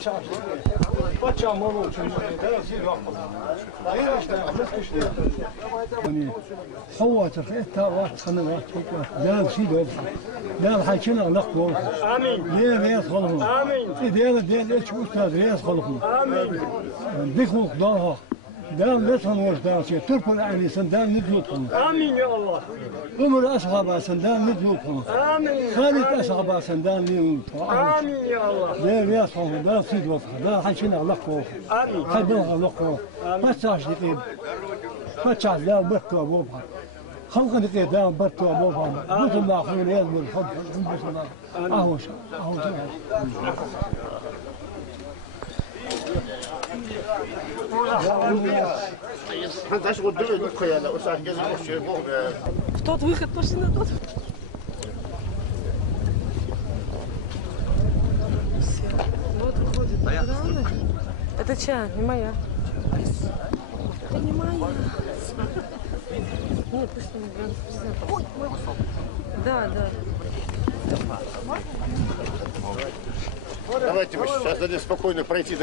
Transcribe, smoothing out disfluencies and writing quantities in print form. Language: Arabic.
Pačā maločana, da zirāpa. حوات الخيطة واتخنا واتخنا لا سيدو لا حاجنا نقوم آمين. لا يدخلهم آمين. لا تشوف لا يدخلهم آمين. دخلوا ضاها لا نتهم ورداسي تركوا العلي سندان ندلوكم آمين يا الله. عمر أصحاب سندان ندلوكم آمين. خالد أصحاب سندان ندلوكم آمين يا الله. لا يدخلهم لا سيدو لا حاجنا نقوم آمين. خدوها نقوم ما تعرفش دقيق ما تعرف لا بركوا أبوها خلق القدام بركوا أبوها مثل ما أخوين يزمر الحب أهوش Тот выход, пошли на тот. Вот выходит. Это чья? Не моя. Это не моя. Нет, пусть не грант. Да, да. Давайте мы сейчас дадим спокойно пройти.